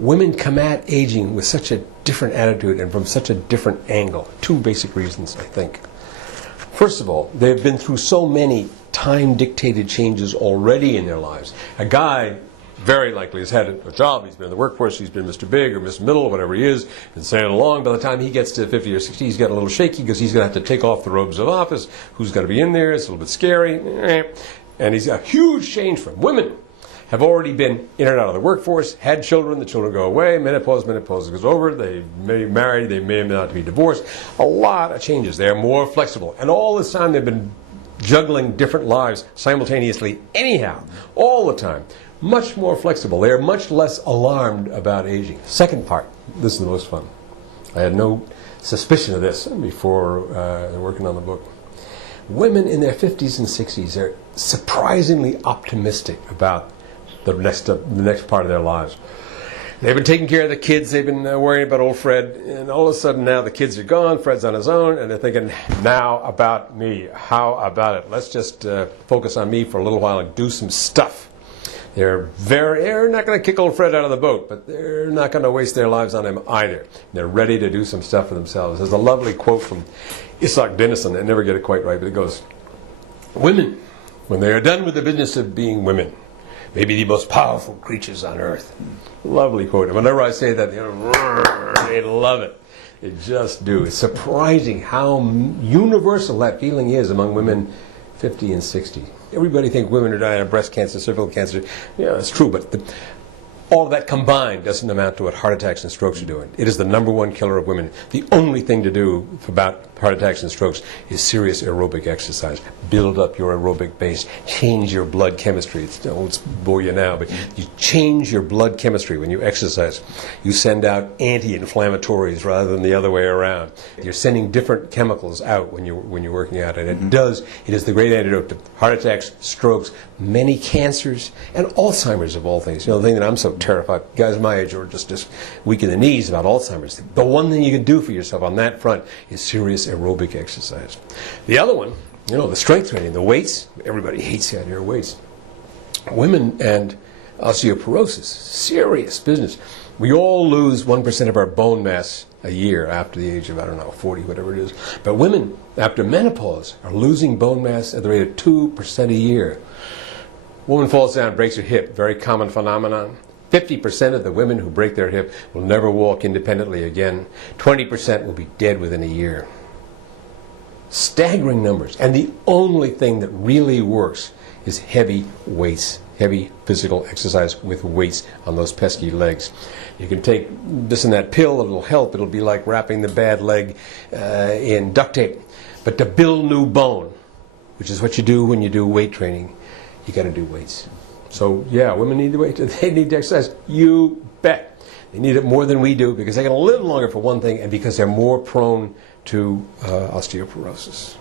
Women come at aging with such a different attitude and from such a different angle. Two basic reasons, I think. First of all, they've been through so many time-dictated changes already in their lives. A guy very likely has had a job, he's been in the workforce, he's been Mr. Big or Mr. Middle or whatever he is, and sailing along. By the time he gets to 50 or 60, he's getting a little shaky because he's going to have to take off the robes of office. Who's going to be in there? It's a little bit scary. And he's a huge change from women. Have already been in and out of the workforce, had children, the children go away, menopause goes over, they may marry, they may not be divorced. A lot of changes. They're more flexible. And all this time they've been juggling different lives simultaneously anyhow, all the time. Much more flexible. They're much less alarmed about aging. Second part, this is the most fun. I had no suspicion of this before working on the book. Women in their 50s and 60s are surprisingly optimistic about the next part of their lives. They've been taking care of the kids, they've been worrying about old Fred, and all of a sudden now the kids are gone, Fred's on his own, and they're thinking, now about me, how about it? Let's just focus on me for a little while and do some stuff. They're not going to kick old Fred out of the boat, but they're not going to waste their lives on him either. They're ready to do some stuff for themselves. There's a lovely quote from Isak Dinesen, I never get it quite right, but it goes, "Women, when they are done with the business of being women, may be the most powerful creatures on earth." Lovely quote. And whenever I say that, they love it. They just do. It's surprising how universal that feeling is among women 50 and 60. Everybody thinks women are dying of breast cancer, cervical cancer. Yeah, that's true, but all of that combined doesn't amount to what heart attacks and strokes are doing. It is the #1 killer of women. The only thing to do about heart attacks and strokes is serious aerobic exercise. Build up your aerobic base. Change your blood chemistry. I won't bore you now, but you change your blood chemistry when you exercise. You send out anti-inflammatories rather than the other way around. You're sending different chemicals out when you're working out, and it is the great antidote to heart attacks, strokes, many cancers, and Alzheimer's of all things. You know, the thing that I'm so terrified, guys my age are just weak in the knees about Alzheimer's. The one thing you can do for yourself on that front is serious aerobic exercise. The other one, you know, the strength training, the weights. Everybody hates the idea of weights. Women and osteoporosis, serious business. We all lose 1% of our bone mass a year after the age of, 40, whatever it is. But women, after menopause, are losing bone mass at the rate of 2% a year. Woman falls down, breaks her hip, very common phenomenon. 50% of the women who break their hip will never walk independently again. 20% will be dead within a year. Staggering numbers. And the only thing that really works is heavy weights, heavy physical exercise with weights on those pesky legs. You can take this and that pill, it'll help. It'll be like wrapping the bad leg in duct tape. But to build new bone, which is what you do when you do weight training, you got to do weights. So yeah, women need to weight. They need to exercise. You bet. They need it more than we do because they're going to live longer for one thing, and because they're more prone to osteoporosis.